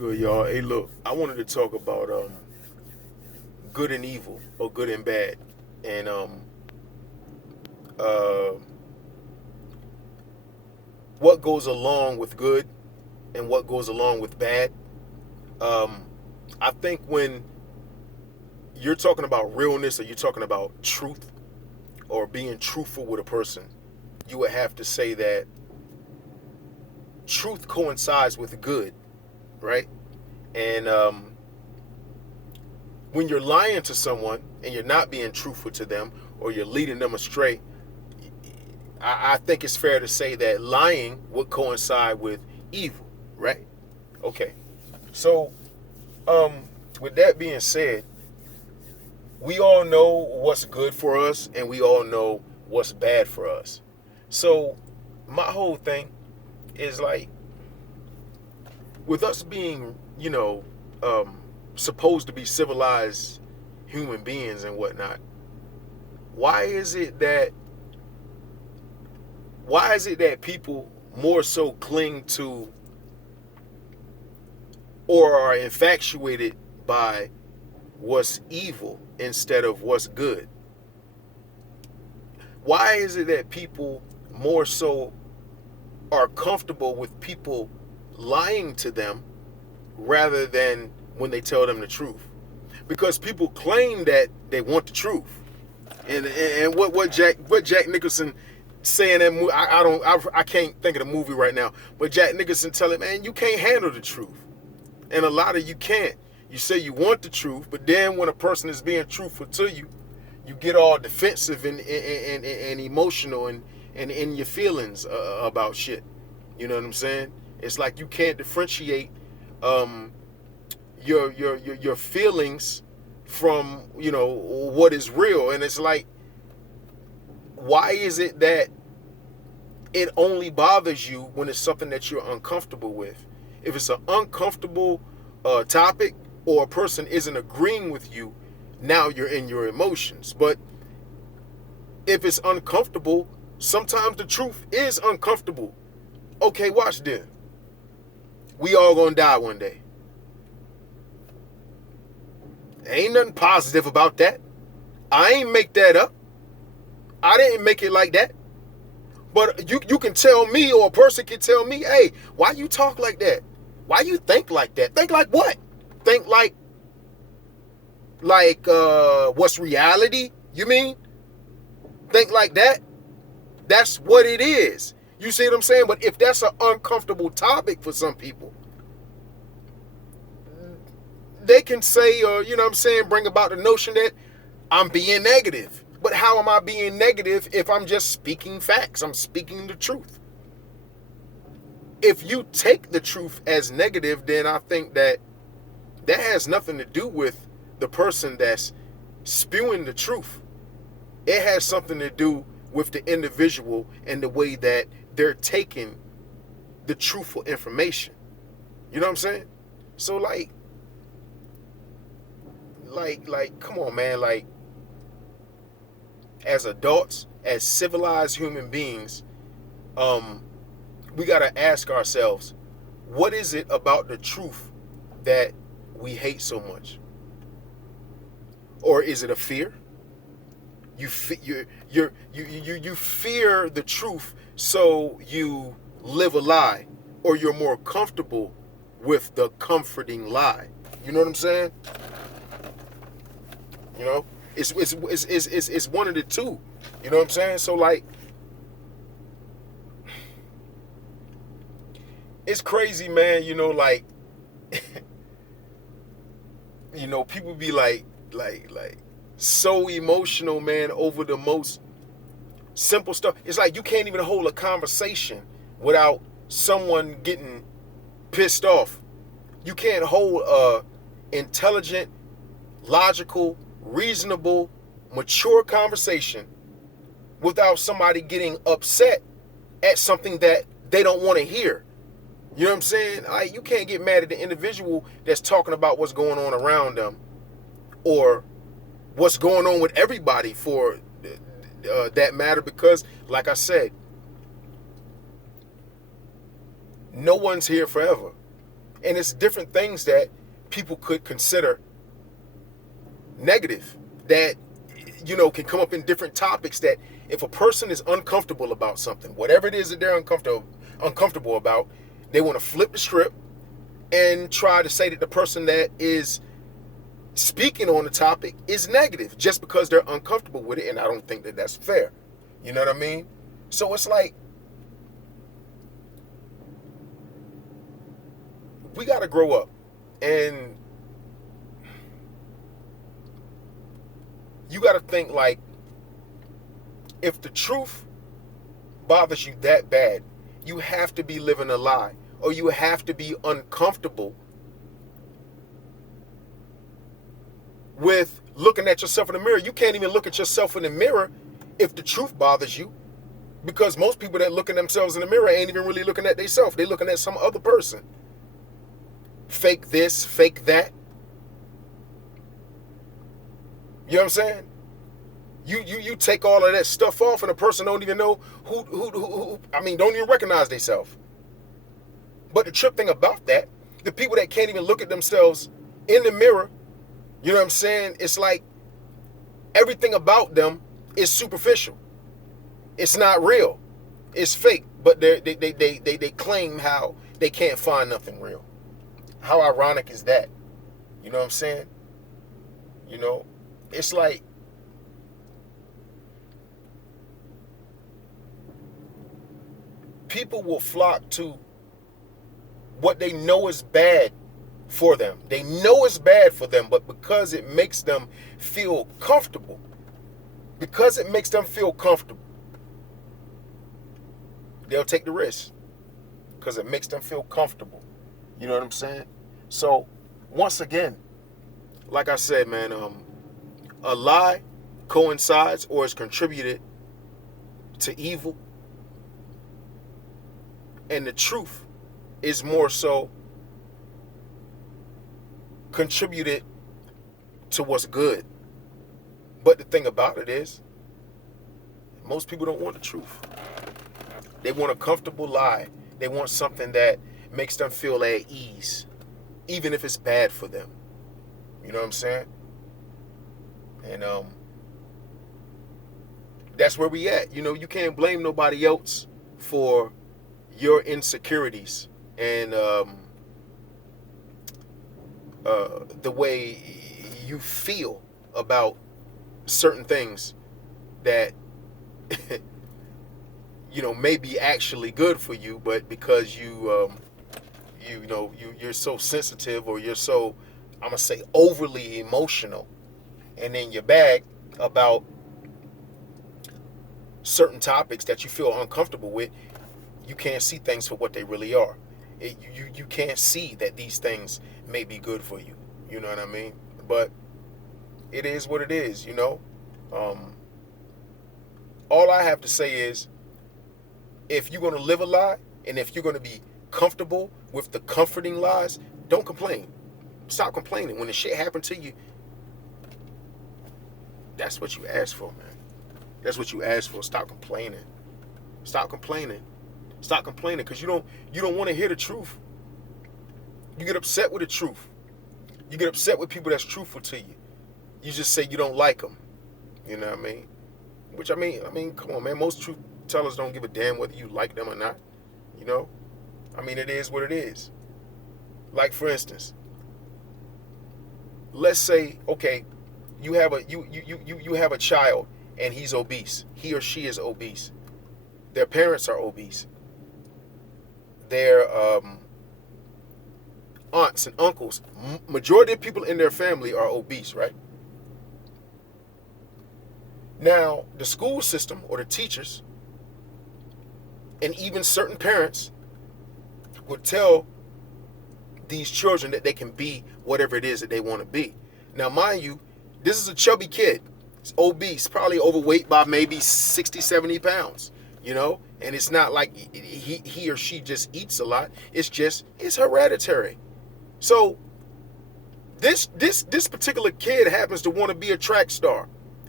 Good, y'all. Hey, look, I wanted to talk about good and evil, or good and bad, and uh, what goes along with good and what goes along with bad. Um, I think when you're talking about realness, or you're talking about truth, or being truthful with a person, you would have to say that truth coincides with good, right? And when you're lying to someone and you're not being truthful to them, or you're leading them astray, I think it's fair to say that lying would coincide with evil, right? Okay. So, um, with that being said, we all know what's good for us and we all know what's bad for us. So, my whole thing is like, with us being, supposed to be civilized human beings and whatnot, why is it that people more so cling to or are infatuated by what's evil instead of what's good? Why is it that people more so are comfortable with people lying to them rather than when they tell them the truth? Because people claim that they want the truth, and what Jack Nicholson saying that movie, I can't think of the movie right now, but Jack Nicholson telling, man, you can't handle the truth, and a lot of you can't. You say you want the truth, but then when a person is being truthful to you, you get all defensive and emotional and in your feelings about shit. You know what I'm saying? It's like you can't differentiate um, your feelings from what is real, and it's like, why is it that it only bothers you when it's something that you're uncomfortable with? If it's an uncomfortable topic, or a person isn't agreeing with you, now you're in your emotions. But if it's uncomfortable, sometimes the truth is uncomfortable. Okay, watch this. We all gonna die one day. Ain't nothing positive about that. I ain't make that up. I didn't make it like that. But you can tell me, or a person can tell me, hey, why you talk like that? Why you think like that? Think like what? Think what's reality? You mean? Think like that? That's what it is. You see what I'm saying? But if that's an uncomfortable topic for some people, they can say, or bring about the notion that I'm being negative. But how am I being negative if I'm just speaking facts? I'm speaking the truth. If you take the truth as negative, then I think that has nothing to do with the person that's spewing the truth. It has something to do with the individual and the way that they're taking the truthful information. You know what I'm saying? So come on, man. Like, as adults, as civilized human beings, we gotta ask ourselves, what is it about the truth that we hate so much? Or is it a fear? You fear the truth, so you live a lie, or you're more comfortable with the comforting lie. You know what I'm saying? You know, it's one of the two. You know what I'm saying? So like, it's crazy, man. Like, people be like so emotional, man, over the most simple stuff. It's like you can't even hold a conversation without someone getting pissed off. You can't hold a intelligent, logical, reasonable, mature conversation without somebody getting upset at something that they don't want to hear. You know what I'm saying? You can't get mad at the individual that's talking about what's going on around them, or what's going on with everybody for that matter, because, like I said, no one's here forever. And it's different things that people could consider negative that, can come up in different topics that if a person is uncomfortable about something, whatever it is that they're uncomfortable about, they want to flip the script and try to say that the person that is speaking on the topic is negative just because they're uncomfortable with it. And I don't think that that's fair. You know what I mean? So it's like, we got to grow up. And you got to think like, if the truth bothers you that bad, you have to be living a lie, or you have to be uncomfortable with looking at yourself in the mirror. You can't even look at yourself in the mirror if the truth bothers you, because most people that look at themselves in the mirror ain't even really looking at themselves. They're looking at some other person. Fake this, fake that. You know what I'm saying? You take all of that stuff off and a person don't even know who don't even recognize themselves. But the trip thing about that, the people that can't even look at themselves in the mirror, you know what I'm saying? It's like everything about them is superficial. It's not real. It's fake. But they claim how they can't find nothing real. How ironic is that? You know what I'm saying? It's like, people will flock to what they know is bad for them. They know it's bad for them, but because it makes them feel comfortable, they'll take the risk because it makes them feel comfortable. You know what I'm saying? So, once again, like I said, man, a lie coincides or is contributed to evil, and the truth is more so contributed to what's good. But the thing about it is, most people don't want the truth. They want a comfortable lie. They want something that makes them feel at ease, even if it's bad for them. You know what I'm saying? And that's where we at. You can't blame nobody else for your insecurities and the way you feel about certain things that may be actually good for you, but because you're so sensitive, or you're so, I'm gonna say, overly emotional and in your bag about certain topics that you feel uncomfortable with, you can't see things for what they really are. You can't see that these things may be good for you. You know what I mean? But it is what it is, all I have to say is, if you're going to live a lie, and if you're going to be comfortable with the comforting lies, don't complain. Stop complaining. When the shit happened to you, that's what you asked for, man. That's what you asked for. Stop complaining. Stop complaining. Stop complaining, because you don't want to hear the truth. You get upset with the truth. You get upset with people that's truthful to you. You just say you don't like them. You know what I mean? Which I mean, come on, man. Most truth tellers don't give a damn whether you like them or not. It is what it is. Like, for instance, let's say, okay, you have a child and he's obese. He or she is obese. Their parents are obese. Their aunts and uncles, majority of people in their family are obese, right? Now, the school system or the teachers and even certain parents would tell these children that they can be whatever it is that they want to be. Now, mind you, this is a chubby kid. He's obese, probably overweight by maybe 60, 70 pounds, And it's not like he or she just eats a lot. It's hereditary. So this particular kid happens to want to be a track star,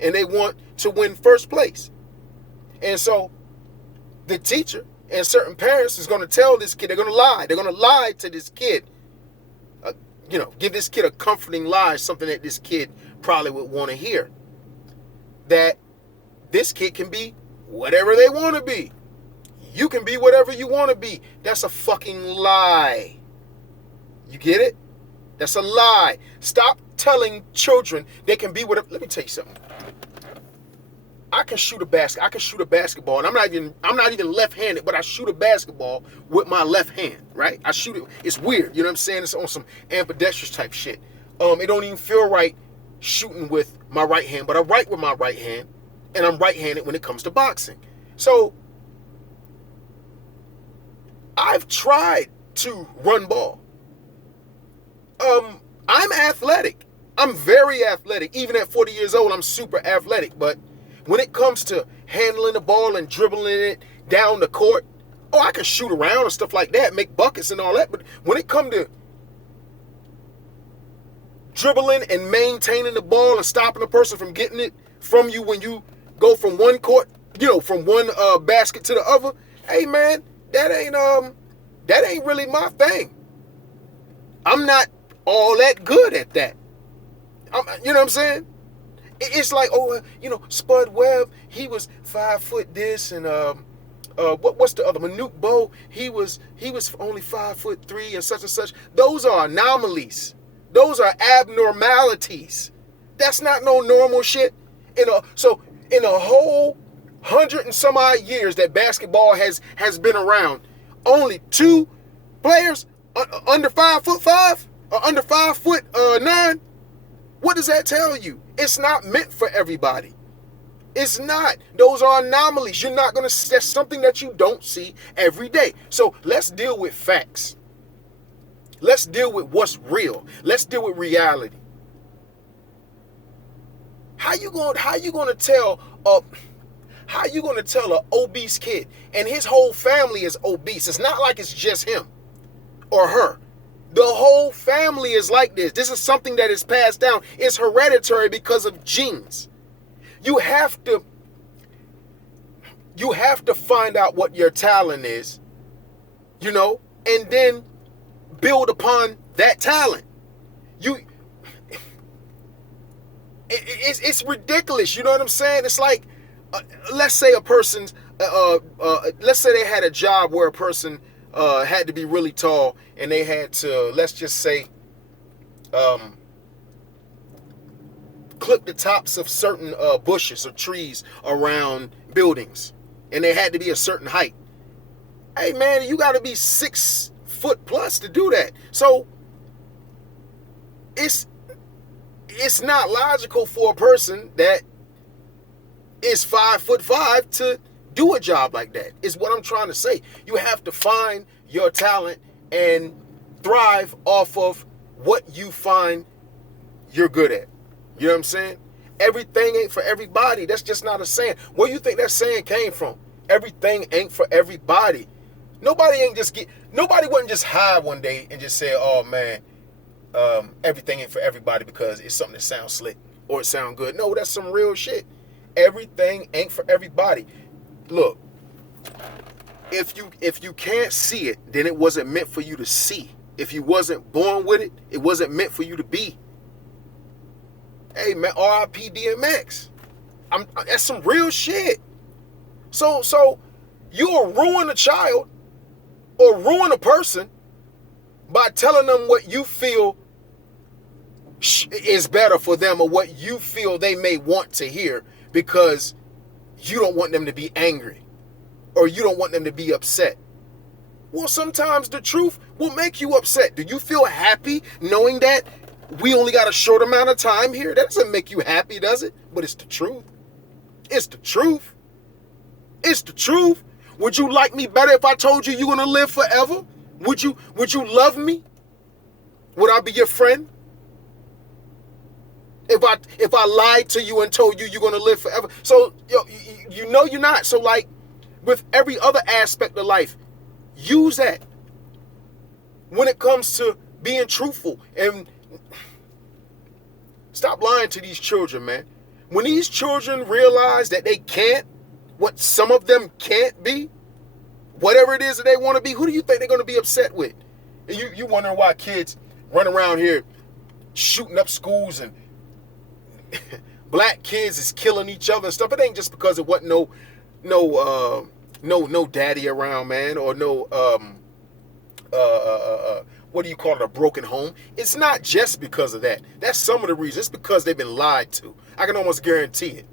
and they want to win first place. And so the teacher and certain parents is going to tell this kid, they're going to lie to this kid give this kid a comforting lie, something that this kid probably would want to hear. That this kid can be whatever they want to be. You can be whatever you want to be. That's a fucking lie. You get it? That's a lie. Stop telling children they can be whatever. Let me tell you something. I can shoot a basketball, and I'm not even left-handed, but I shoot a basketball with my left hand, right? I shoot it. It's weird, you know what I'm saying? It's on some ambidextrous type shit. It don't even feel right shooting with my right hand, but I write with my right hand, and I'm right-handed when it comes to boxing. So I've tried to run ball. I'm athletic. I'm very athletic. Even at 40 years old, I'm super athletic, but when it comes to handling the ball and dribbling it down the court, I can shoot around and stuff like that, make buckets and all that. But when it comes to dribbling and maintaining the ball and stopping a person from getting it from you when you go from one court, from one basket to the other, hey man, that ain't really my thing. I'm not all that good at that. You know what I'm saying? It's like, Spud Webb, he was 5 foot this, and what's the other? Manute Bow, he was only 5'3" and such. Those are anomalies. Those are abnormalities. That's not no normal shit. So in a whole 100 and some odd years that basketball has been around, only 2 players under 5'5" or under 5'9". What does that tell you? It's not meant for everybody. It's not. Those are anomalies. You're not going to, that's something that you don't see every day. So let's deal with facts. Let's deal with what's real. Let's deal with reality. How you going to tell an obese kid, and his whole family is obese? It's not like it's just him or her. The whole family is like this. This is something that is passed down. It's hereditary because of genes. You have to find out what your talent is, and then build upon that talent. It's ridiculous. You know what I'm saying? It's like, let's say a person's, let's say they had a job where a person had to be really tall, and they had to, let's just say, clip the tops of certain bushes or trees around buildings, and they had to be a certain height. Hey man, you got to be 6 foot plus to do that. So it's not logical for a person that is 5'5" to do a job like that, is what I'm trying to say. You have to find your talent and thrive off of what you find you're good at. You know what I'm saying? Everything ain't for everybody. That's just not a saying. Where do you think that saying came from? Everything ain't for everybody. Nobody wouldn't just hide one day and just say, oh man, everything ain't for everybody because it's something that sounds slick or it sounds good. No, that's some real shit. Everything ain't for everybody. Look, if you can't see it, then it wasn't meant for you to see. If you wasn't born with it, it wasn't meant for you to be. Hey man, R.I.P. DMX. That's some real shit. So you'll ruin a child or ruin a person by telling them what you feel is better for them or what you feel they may want to hear because you don't want them to be angry or you don't want them to be upset. Well, sometimes the truth will make you upset. Do you feel happy knowing that we only got a short amount of time here? That doesn't make you happy, does it? But it's the truth. It's the truth. It's the truth. Would you like me better if I told you you're going to live forever? Would you love me? Would I be your friend? If I lied to you and told you you're going to live forever. So, you know you're not. So, like, with every other aspect of life, use that when it comes to being truthful. And stop lying to these children, man. When these children realize that they can't, what some of them can't be, whatever it is that they want to be, who do you think they're going to be upset with? And you wondering why kids run around here shooting up schools and black kids is killing each other and stuff. It ain't just because it wasn't no daddy around, man, or no what do you call it, a broken home. It's not just because of that. That's some of the reasons. It's because they've been lied to. I can almost guarantee it.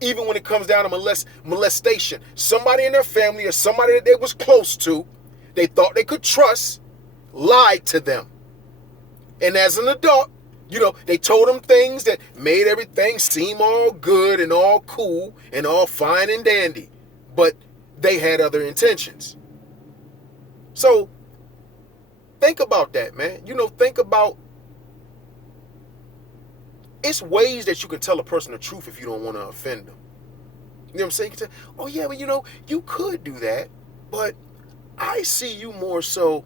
Even when it comes down to molestation, somebody in their family or somebody that they was close to, they thought they could trust, lied to them. And as an adult, they told them things that made everything seem all good and all cool and all fine and dandy. But they had other intentions. So think about that, man. Think about, it's ways that you can tell a person the truth if you don't want to offend them. You know what I'm saying? You can say, oh yeah, but you could do that, but I see you more so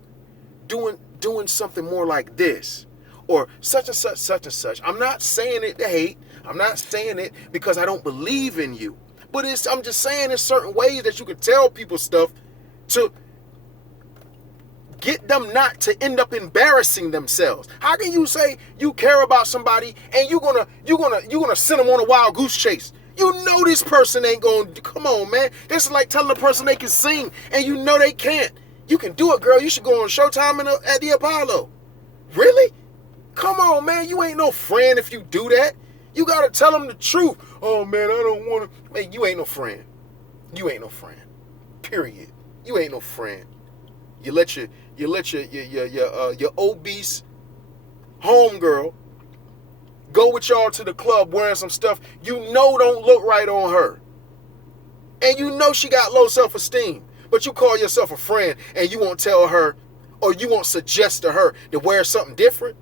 doing something more like this, or such and such, such and such. I'm not saying it to hate. I'm not saying it because I don't believe in you. But I'm just saying there's certain ways that you can tell people stuff to get them not to end up embarrassing themselves. How can you say you care about somebody and you're gonna send them on a wild goose chase? You know this person ain't gonna. Come on, man. This is like telling a person they can sing and you know they can't. You can do it, girl. You should go on Showtime at the Apollo. Really? Come on, man. You ain't no friend if you do that. You gotta tell them the truth. Oh man, I don't want to. Man, you ain't no friend. You ain't no friend. Period. You ain't no friend. You let your obese homegirl go with y'all to the club wearing some stuff don't look right on her. And she got low self-esteem. But you call yourself a friend and you won't tell her, or you won't suggest to her to wear something different.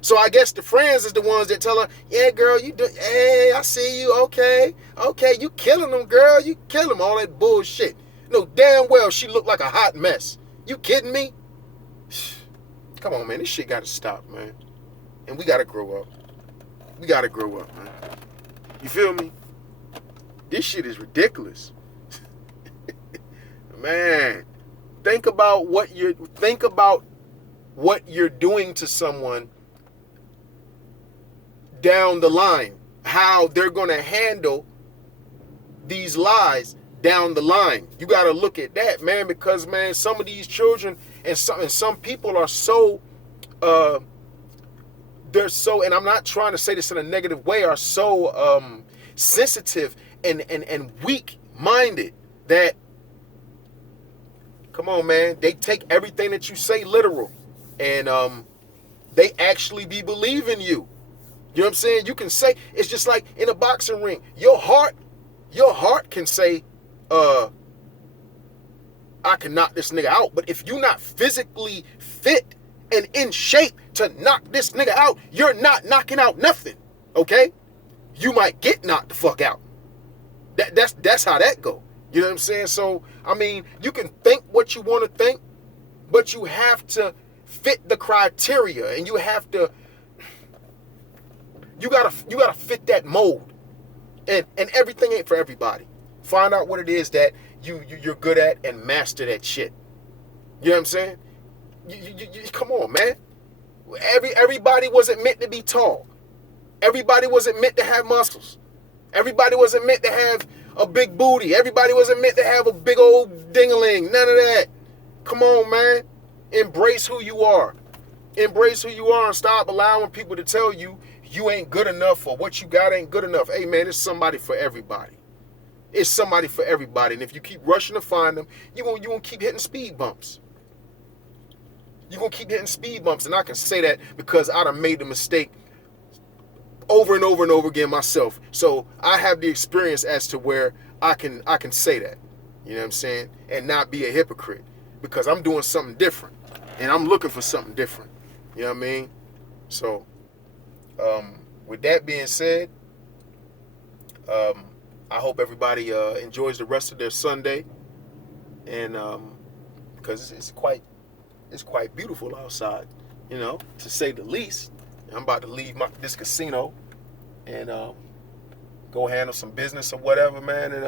So I guess the friends is the ones that tell her, yeah, girl, hey, I see you, okay, you killing them, girl, you kill them, all that bullshit. No, damn well she looked like a hot mess. You kidding me? Come on, man, this shit gotta stop, man. And we gotta grow up. We gotta grow up, man. You feel me? This shit is ridiculous. Man, think about what you're doing to someone down the line, how they're going to handle these lies down the line. You got to look at that, man, because, man, some of these children and some people are so, they're so, and I'm not trying to say this in a negative way, are so sensitive and weak-minded that, come on, man, they take everything that you say literal, and they actually be believing you. You know what I'm saying? You can say, it's just like in a boxing ring. Your heart can say, I can knock this nigga out. But if you're not physically fit and in shape to knock this nigga out, you're not knocking out nothing. Okay? You might get knocked the fuck out. That's how that go. You know what I'm saying? So, I mean, you can think what you want to think, but you have to fit the criteria, and you have to, you gotta fit that mold. And everything ain't for everybody. Find out what it is that you're good at and master that shit. You know what I'm saying? You come on, man. Everybody wasn't meant to be tall. Everybody wasn't meant to have muscles. Everybody wasn't meant to have a big booty. Everybody wasn't meant to have a big old ding-a-ling. None of that. Come on, man. Embrace who you are. Embrace who you are and stop allowing people to tell you you ain't good enough or what you got ain't good enough. Hey, man, it's somebody for everybody. It's somebody for everybody. And if you keep rushing to find them, you're gonna keep hitting speed bumps. You're going to keep hitting speed bumps. And I can say that because I done made the mistake over and over and over again myself. So I have the experience as to where I can say that. You know what I'm saying? And not be a hypocrite. Because I'm doing something different. And I'm looking for something different. You know what I mean? So, with that being said, I hope everybody enjoys the rest of their Sunday. And because it's quite beautiful outside, you know, to say the least. I'm about to leave this casino and go handle some business or whatever, man. And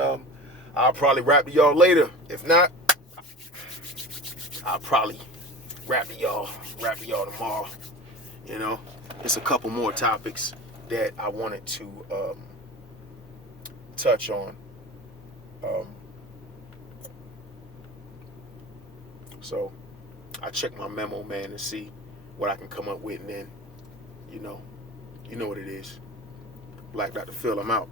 I'll probably rap to y'all later. If not, I'll probably rap to y'all tomorrow. You know, there's a couple more topics that I wanted to touch on. Um, so I check my memo, man, to see what I can come up with, and then, you know what it is. Black Dr. Phil, I'm out.